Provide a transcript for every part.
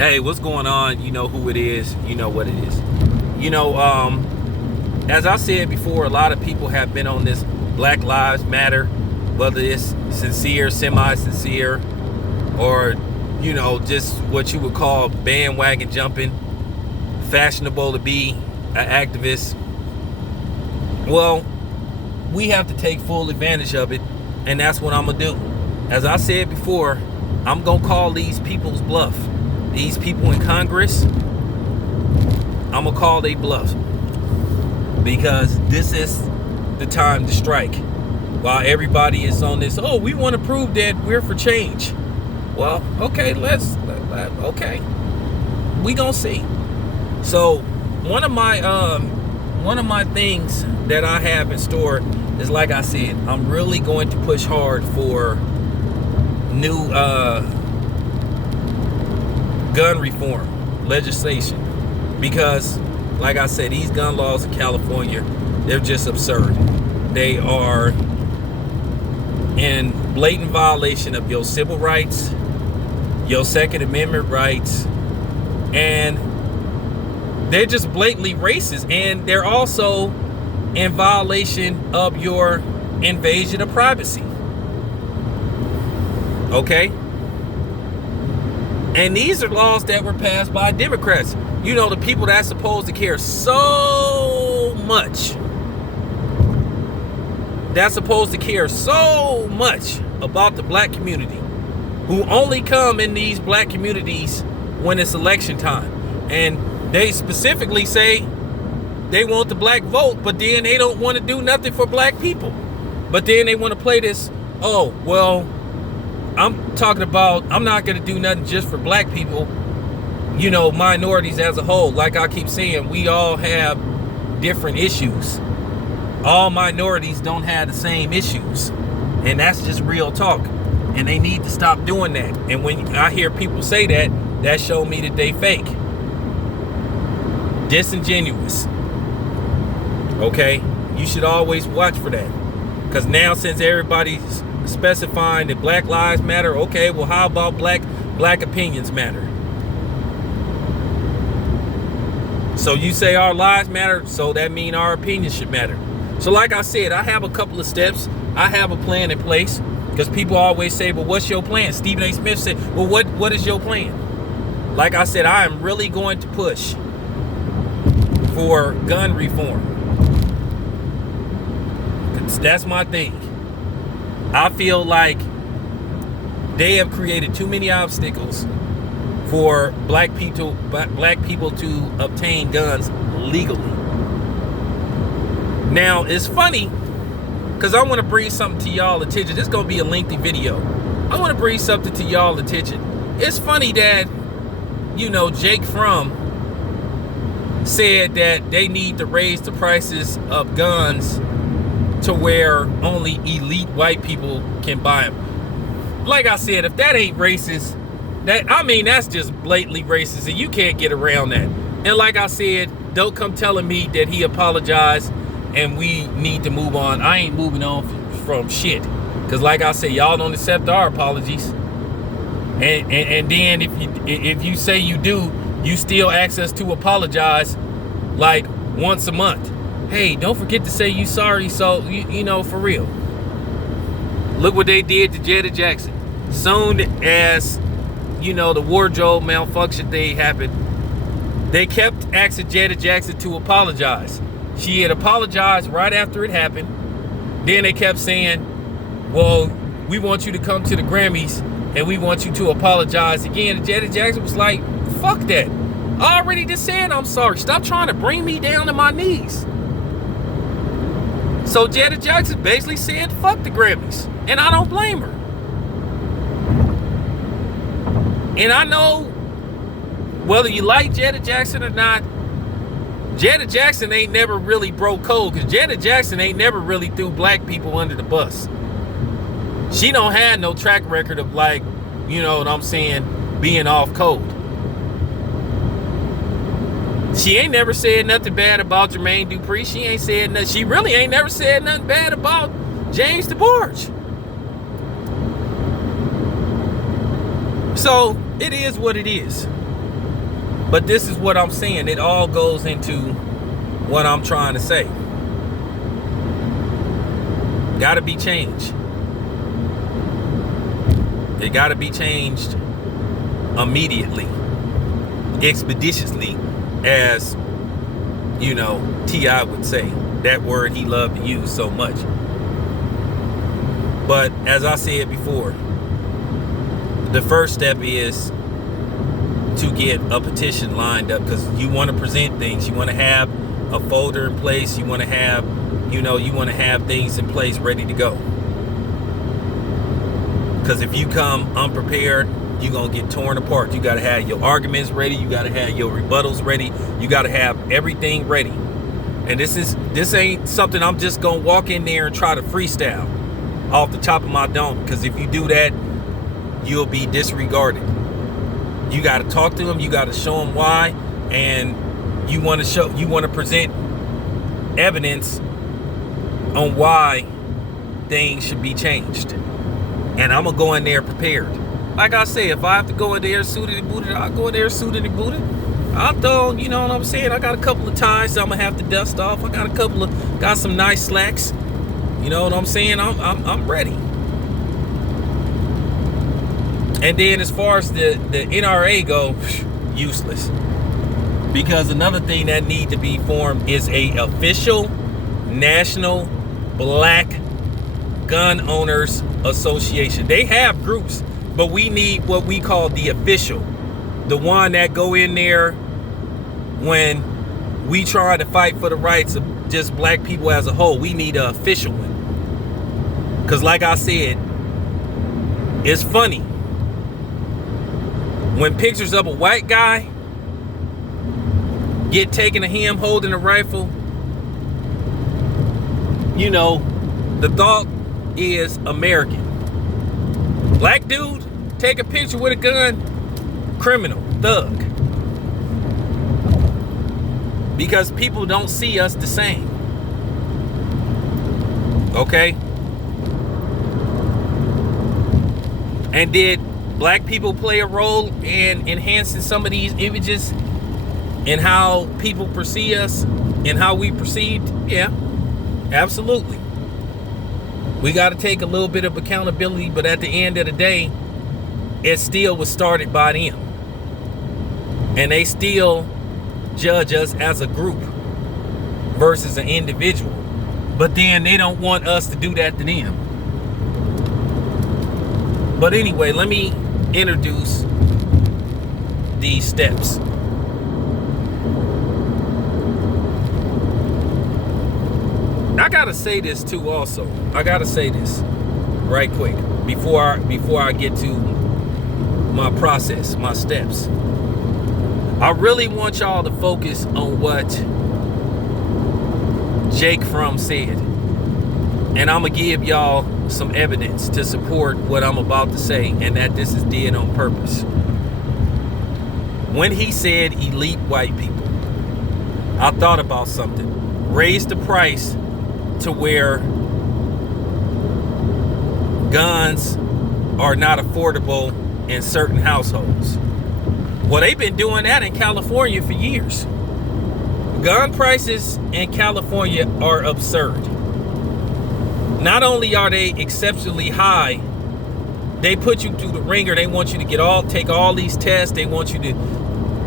Hey, what's going on? You know who it is. You know what it is. As I said before, a lot of people have been on this Black Lives Matter, whether it's sincere, semi-sincere, or, just what you would call bandwagon jumping, fashionable to be an activist. Well, we have to take full advantage of it, and that's what I'm going to do. As I said before, I'm going to call these people's bluff. These people in Congress, I'm going to call they bluff. Because this is the time to strike. While everybody is on this, we want to prove that we're for change. Well, okay, okay. We gonna see. So one of my things that I have in store is, like I said, I'm really going to push hard for new gun reform legislation, because like I said, these gun laws in California, they're just absurd. They are in blatant violation of your civil rights, your Second Amendment rights, and they're just blatantly racist, and they're also in violation of your invasion of privacy. Okay? And these are laws that were passed by Democrats. The people that's supposed to care so much. That's supposed to care so much about the black community, who only come in these black communities when it's election time. And they specifically say they want the black vote, but then they don't want to do nothing for black people. But then they want to play this, I'm talking about, I'm not going to do nothing just for black people, minorities as a whole. Like I keep saying, we all have different issues. All minorities don't have the same issues. And that's just real talk. And they need to stop doing that. And when I hear people say that, that show me that they fake. Disingenuous. Okay? You should always watch for that. Because now, since everybody's specifying that Black Lives Matter, okay, well, how about black opinions matter? So you say our lives matter, so that means our opinions should matter. So like I said, I have a couple of steps. I have a plan in place, because people always say, well, what's your plan? Stephen A. Smith said, well, what is your plan? Like I said, I am really going to push for gun reform. That's my thing. I feel like they have created too many obstacles for black people to obtain guns legally. Now, it's funny, because I want to bring something to y'all attention. This is going to be a lengthy video. I want to bring something to y'all attention. It's funny that, Jake Fromm said that they need to raise the prices of guns to where only elite white people can buy them. Like I said, if that ain't racist, that's just blatantly racist, and you can't get around that. And like I said, don't come telling me that he apologized and we need to move on. I ain't moving on from shit. Because like I said, y'all don't accept our apologies. And then if you say you do, you still ask us to apologize like once a month. Hey, don't forget to say you sorry. So, for real. Look what they did to Jetta Jackson. Soon as, the wardrobe malfunction thing happened, they kept asking Jetta Jackson to apologize. She had apologized right after it happened. Then they kept saying, well, we want you to come to the Grammys and we want you to apologize again. And Jetta Jackson was like, fuck that. I already just said I'm sorry. Stop trying to bring me down to my knees. So Jetta Jackson basically said, fuck the Grammys. And I don't blame her. And I know, whether you like Jetta Jackson or not, Jetta Jackson ain't never really broke code, because Jetta Jackson ain't never really threw black people under the bus. She don't have no track record of, like, being off code. She ain't never said nothing bad about Jermaine Dupri. She ain't said nothing. She really ain't never said nothing bad about James DeBarge. So it is what it is. But this is what I'm saying. It all goes into what I'm trying to say. Got to be changed. It got to be changed immediately, expeditiously, as you know, T.I. would say, that word he loved to use so much. But as I said before, the first step is to get a petition lined up, because you want to present things. You want to have a folder in place. You want to have, you want to have things in place ready to go. Because if you come unprepared, you're going to get torn apart. You got to have your arguments ready. You got to have your rebuttals ready. You got to have everything ready. And this ain't something I'm just going to walk in there and try to freestyle off the top of my dome. Because if you do that, you'll be disregarded. You got to talk to them. You got to show them why. And you want to present evidence on why things should be changed. And I'm going to go in there prepared. Like I say, if I have to go in there suited and booted, I'll go in there suited and booted. I'll throw, you know what I'm saying? I got a couple of ties I'm going to have to dust off. I got some nice slacks. You know what I'm saying? I'm ready. And then as far as the NRA go, useless. Because another thing that need to be formed is a official national black gun owners association. They have groups, but we need what we call the official. The one that go in there when we try to fight for the rights of just black people as a whole. We need an official one. Because like I said, it's funny. When pictures of a white guy get taken of him holding a rifle, you know, the thought is American. Black dude, take a picture with a gun, criminal, thug. Because people don't see us the same. Okay? And did black people play a role in enhancing some of these images and how people perceive us and how we perceived? Yeah, absolutely. We got to take a little bit of accountability, but at the end of the day, it still was started by them. And they still judge us as a group versus an individual. But then they don't want us to do that to them. But anyway, let me introduce these steps. I gotta say this too also. I gotta say this right quick before I get to my process, my steps. I really want y'all to focus on what Jake Fromm said. And I'm gonna give y'all some evidence to support what I'm about to say, and that this is did on purpose. When he said elite white people, I thought about something. Raise the price to where guns are not affordable in certain households. Well, they've been doing that in California for years. Gun prices in California are absurd. Not only are they exceptionally high, they put you through the ringer. They want you to take all these tests. They want you to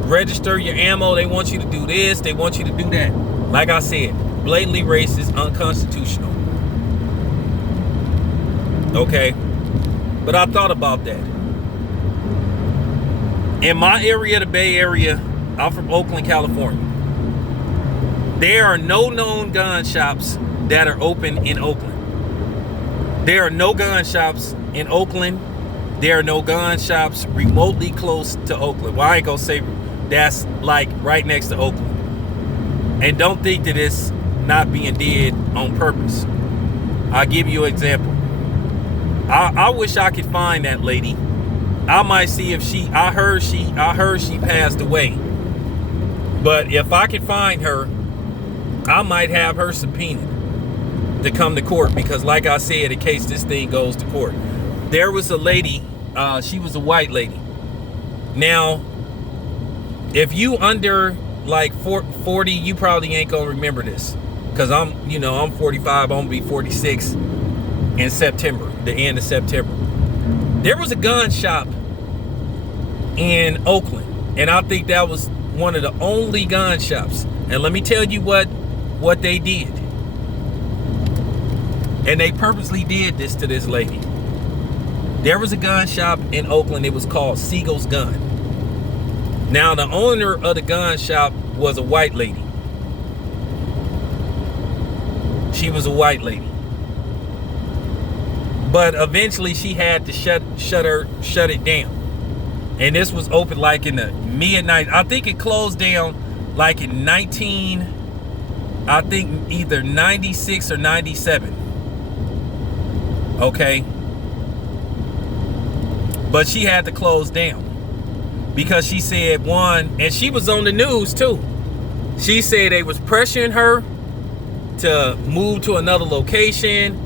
register your ammo. They want you to do this. They want you to do that. Like I said, blatantly racist, unconstitutional. Okay? But I thought about that. In my area, the Bay Area, I'm from Oakland, California. There are no known gun shops that are open in Oakland. There are no gun shops in Oakland. There are no gun shops remotely close to Oakland. Well, I ain't gonna say that's like right next to Oakland. And don't think that it's not being did on purpose. I'll give you an example. I wish I could find that lady. I might see if I heard she passed away. But if I could find her, I might have her subpoenaed to come to court, because like I said, in case this thing goes to court. There was a lady, she was a white lady. Now, If you under like 40, you probably ain't gonna remember this, because I'm 45. I'm gonna be 46 in September, the end of September. There was a gun shop in Oakland, and I think that was one of the only gun shops. And let me tell you what they did. And they purposely did this to this lady. There was a gun shop in Oakland. It was called Siegel's Gun. Now, the owner of the gun shop was a white lady. She was a white lady. But eventually she had to shut it down. And this was open like in the midnight. I think it closed down like in either 96 or 97. Okay. But she had to close down because she said, one, and she was on the news too. She said they was pressuring her to move to another location.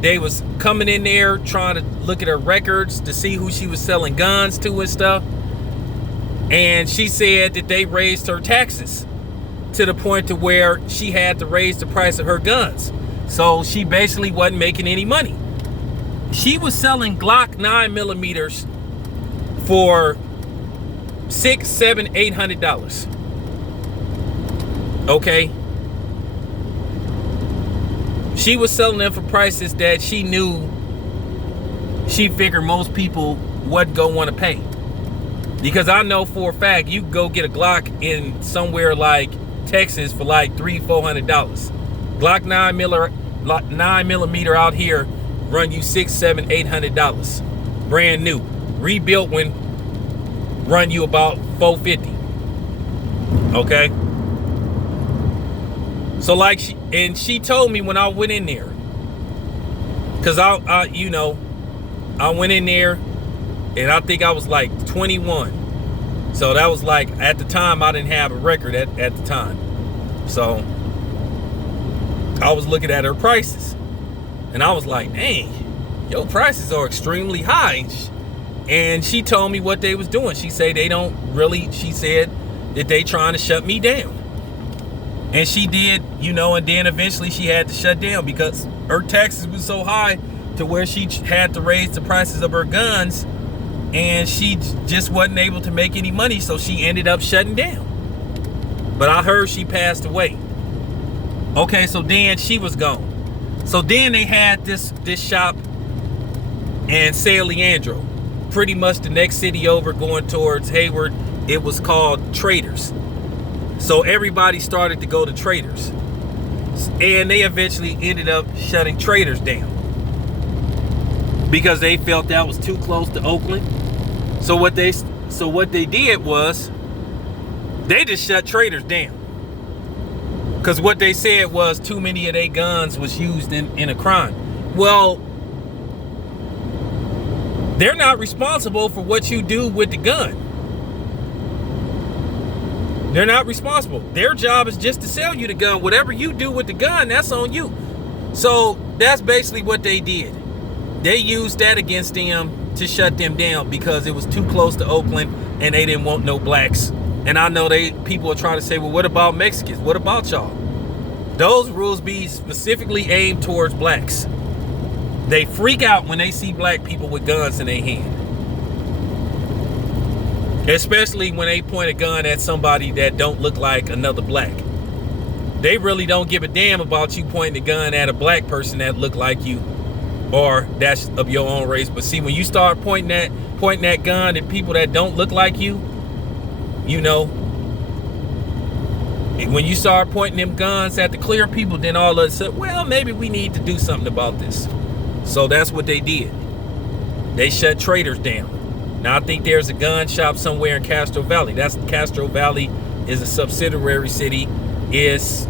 They was coming in there trying to look at her records to see who she was selling guns to and stuff. And she said that they raised her taxes to the point to where she had to raise the price of her guns. So she basically wasn't making any money. She was selling Glock 9mm for $600, $700, $800. Okay. She was selling them for prices that she knew, she figured most people wasn't gonna want to pay. Because I know for a fact you go get a Glock in somewhere like Texas for like $300, $400. Glock 9mm out here run you $600, $700, $800. Brand new. Rebuilt one run you about $450. Okay. So like she told me when I went in there, because I went in there and I think I was like 21. So that was like, at the time I didn't have a record at the time. So I was looking at her prices and I was like, dang, your prices are extremely high. And she told me what they was doing. She said she said that they trying to shut me down. And she did, and then eventually she had to shut down because her taxes was so high to where she had to raise the prices of her guns, and she just wasn't able to make any money, so she ended up shutting down. But I heard she passed away. Okay, so then she was gone. So then they had this shop in San Leandro, pretty much the next city over going towards Hayward. It was called Traders. So everybody started to go to Traders, and they eventually ended up shutting Traders down because they felt that was too close to Oakland. So what they did was they just shut Traders down because what they said was too many of their guns was used in a crime. Well, they're not responsible for what you do with the gun. They're not responsible. Their job is just to sell you the gun. Whatever you do with the gun, that's on you. So that's basically what they did. They used that against them to shut them down because it was too close to Oakland and they didn't want no blacks. And I know people are trying to say, well, what about Mexicans? What about y'all? Those rules be specifically aimed towards blacks. They freak out when they see black people with guns in their hand. Especially when they point a gun at somebody that don't look like another black. They really don't give a damn about you pointing a gun at a black person that look like you or that's of your own race. But see, when you start pointing that gun at people that don't look like you, when you start pointing them guns at the clear people, then all of a sudden, well, maybe we need to do something about this. So that's what they did. They shut Traders down. Now, I think there's a gun shop somewhere in Castro Valley. Castro Valley is a subsidiary city. It's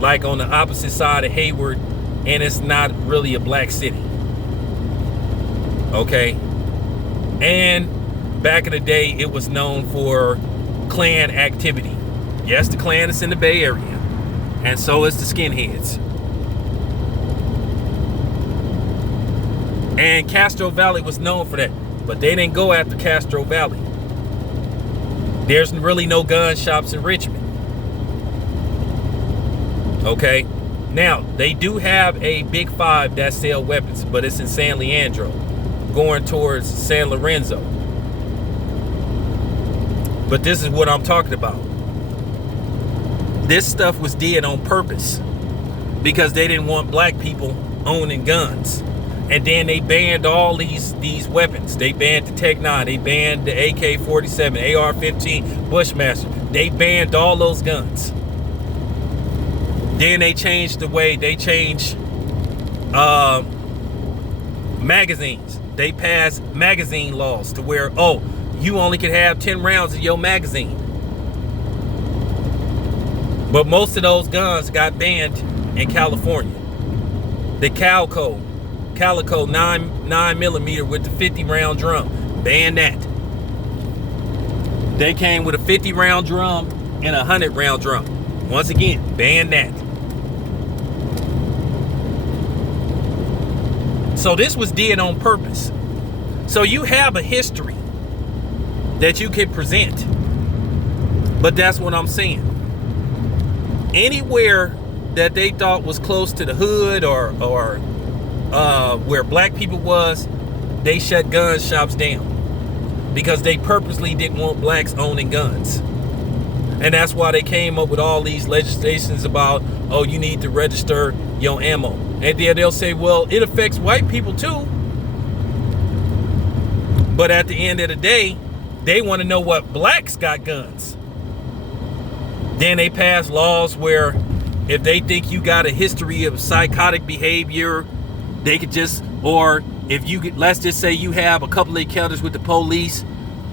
like on the opposite side of Hayward, and it's not really a black city. Okay? And back in the day, it was known for Klan activity. Yes, the Klan is in the Bay Area, and so is the skinheads. And Castro Valley was known for that. But they didn't go after Castro Valley. There's really no gun shops in Richmond. Okay. Now, they do have a Big Five that sell weapons, but it's in San Leandro, going towards San Lorenzo. But this is what I'm talking about. This stuff was did on purpose because they didn't want black people owning guns. And then they banned all these weapons. They banned the Tech 9. They banned the AK-47, AR-15, Bushmaster. They banned all those guns. Then they changed the way they changed magazines. They passed magazine laws to where, oh, you only can have 10 rounds in your magazine. But most of those guns got banned in California. The Calico 9mm with the 50 round drum, banned that. They came with a 50 round drum and a 100 round drum. Once again, banned that. So this was did on purpose. So you have a history that you can present. But that's what I'm saying. Anywhere that they thought was close to the hood or where black people was, they shut gun shops down because they purposely didn't want blacks owning guns. And that's why they came up with all these legislations about, oh, you need to register your ammo. And then they'll say, well, it affects white people too. But at the end of the day, they want to know what blacks got guns. Then they pass laws where if they think you got a history of psychotic behavior, they could just, or if you could, let's just say you have a couple of encounters with the police,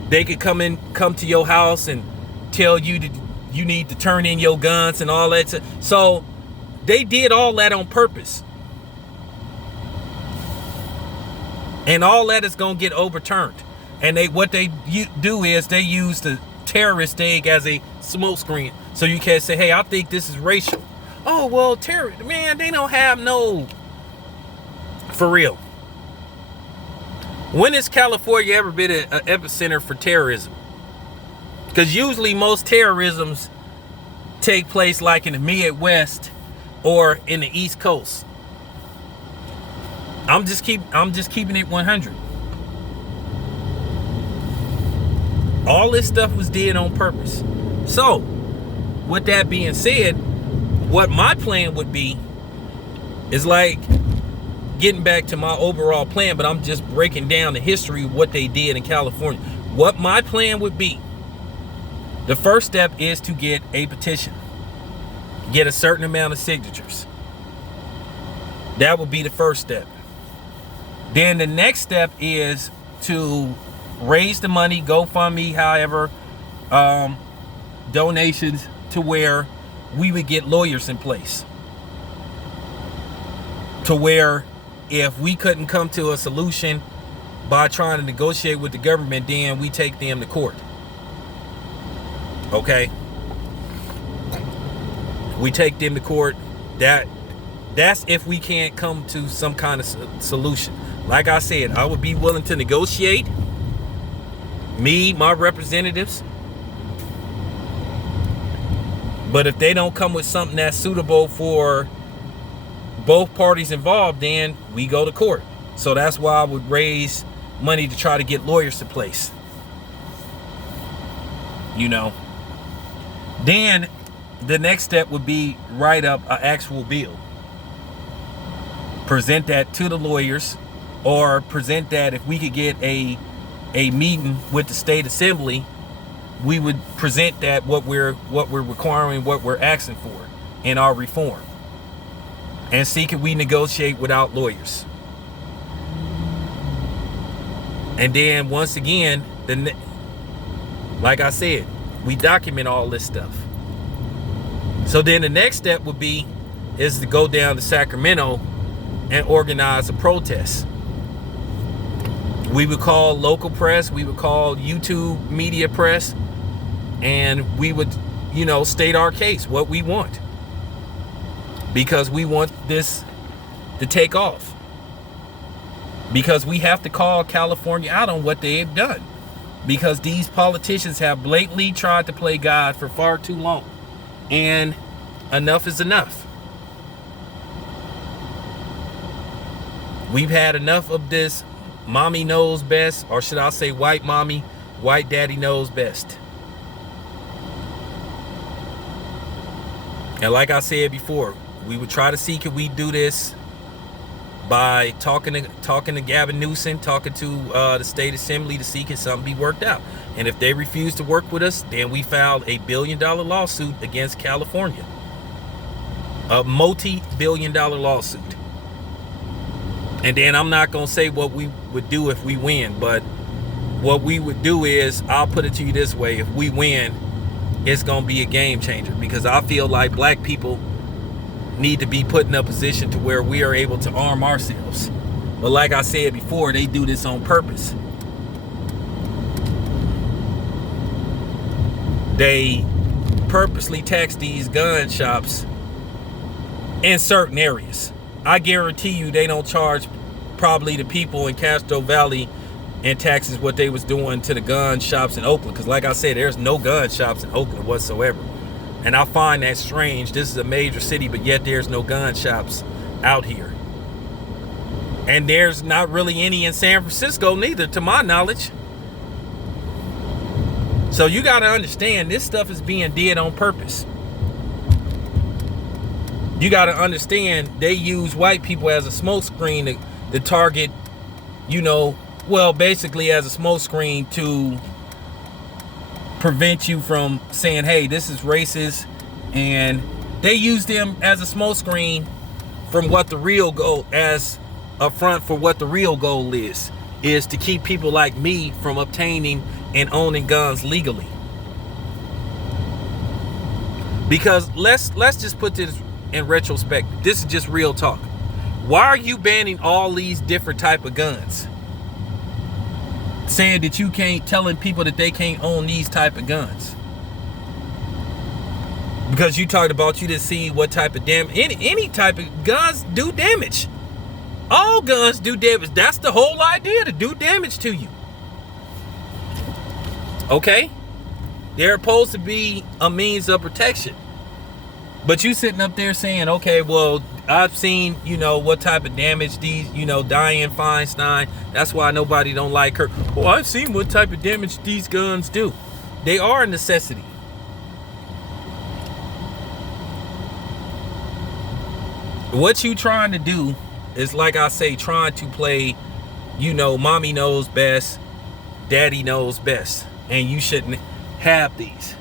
they could come to your house and tell you that you need to turn in your guns and all that. So they did all that on purpose. And all that is going to get overturned. And what they do is they use the terrorist thing as a smokescreen. So you can't say, hey, I think this is racial. Oh, well, terrorist, man, they don't have no... For real. When has California ever been an epicenter for terrorism? Because usually most terrorisms take place like in the Midwest or in the East Coast. I'm just keeping it 100. All this stuff was did on purpose. So, with that being said, what my plan would be is like getting back to my overall plan, but I'm just breaking down the history of what they did in California. What my plan would be, the first step is to get a petition. Get a certain amount of signatures. That would be the first step. Then the next step is to raise the money, GoFundMe, however, donations to where we would get lawyers in place. To where if we couldn't come to a solution by trying to negotiate with the government, then we take them to court. Okay? We take them to court. That's if we can't come to some kind of solution. Like I said, I would be willing to negotiate. Me, my representatives. But if they don't come with something that's suitable for both parties involved, then we go to court. So that's why I would raise money to try to get lawyers to place. You know. Then the next step would be write up an actual bill. Present that to the lawyers, or present that if we could get a meeting with the state assembly, we would present that what we're requiring, what we're asking for in our reform, and see can we negotiate without lawyers. And then once again, like I said, we document all this stuff. So then the next step would be is to go down to Sacramento and organize a protest. We would call local press, we would call YouTube media press, and we would, state our case, what we want. Because we want this to take off. Because we have to call California out on what they've done. because these politicians have blatantly tried to play God for far too long. And enough is enough. We've had enough of this mommy knows best, or should I say white mommy, white daddy knows best. And like I said before, we would try to see could we do this by talking to Gavin Newsom, talking to the state assembly to see can something be worked out. And if they refuse to work with us, then we filed a $1 billion lawsuit against California. A multi-billion dollar lawsuit. And then I'm not going to say what we would do if we win, but what we would do is, I'll put it to you this way, if we win, it's going to be a game changer, because I feel like black people need to be put in a position to where we are able to arm ourselves. But like I said before, they do this on purpose. They purposely tax these gun shops in certain areas. I guarantee you they don't charge probably the people in Castro Valley in taxes what they was doing to the gun shops in Oakland. Because like I said, there's no gun shops in Oakland whatsoever. And I find that strange. This is a major city, but yet there's no gun shops out here. And there's not really any in San Francisco neither, to my knowledge. So you got to understand, this stuff is being did on purpose. You got to understand, they use white people as a smokescreen to target, well, basically as a smokescreen to prevent you from saying, hey, this is racist. And they use them as a smokescreen from what the real goal, as a front for what the real goal is to keep people like me from obtaining and owning guns legally. Because let's just put this in retrospect. This is just real talk. Why are you banning all these different type of guns? Saying that you can't, telling people that they can't own these type of guns. Because you talked about you to see what type of damage, any type of guns do damage. All guns do damage. That's the whole idea, to do damage to you. Okay? They're supposed to be a means of protection. But you sitting up there saying, okay, well, I've seen, what type of damage these, Dianne Feinstein, that's why nobody don't like her. Well, I've seen what type of damage these guns do. They are a necessity. What you trying to do is, like I say, trying to play, mommy knows best, daddy knows best. And you shouldn't have these.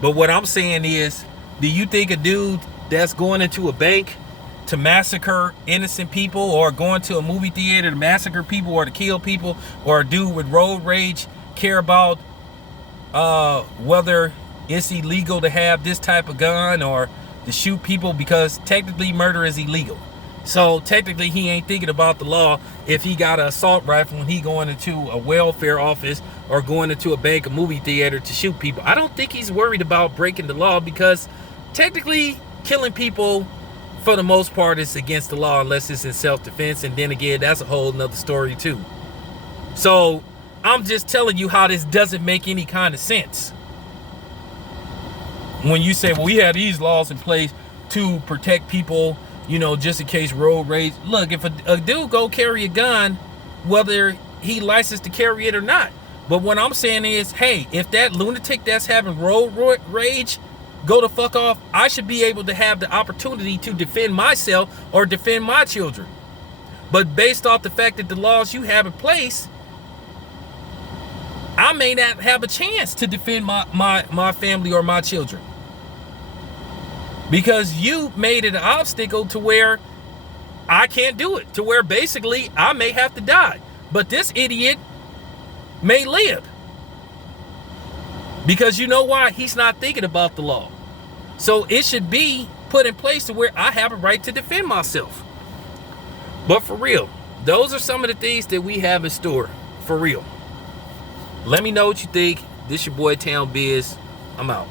But what I'm saying is, do you think a dude that's going into a bank to massacre innocent people, or going to a movie theater to massacre people or to kill people, or a dude with road rage care about whether it's illegal to have this type of gun or to shoot people? Because technically murder is illegal. So technically he ain't thinking about the law if he got an assault rifle when he going into a welfare office or going into a bank, a movie theater to shoot people. I don't think he's worried about breaking the law, because technically killing people for the most part is against the law unless it's in self-defense. And then again, that's a whole nother story too. So I'm just telling you how this doesn't make any kind of sense. When you say, well, we have these laws in place to protect people, just in case road rage. Look, if a dude go carry a gun, whether he licensed to carry it or not. But what I'm saying is, hey, if that lunatic that's having road rage go the fuck off, I should be able to have the opportunity to defend myself or defend my children. But based off the fact that the laws you have in place, I may not have a chance to defend my family or my children. Because you made it an obstacle to where I can't do it. To where basically I may have to die. But this idiot may live. Because you know why? He's not thinking about the law. So it should be put in place to where I have a right to defend myself. But for real, those are some of the things that we have in store. For real. Let me know what you think. This your boy Town Biz. I'm out.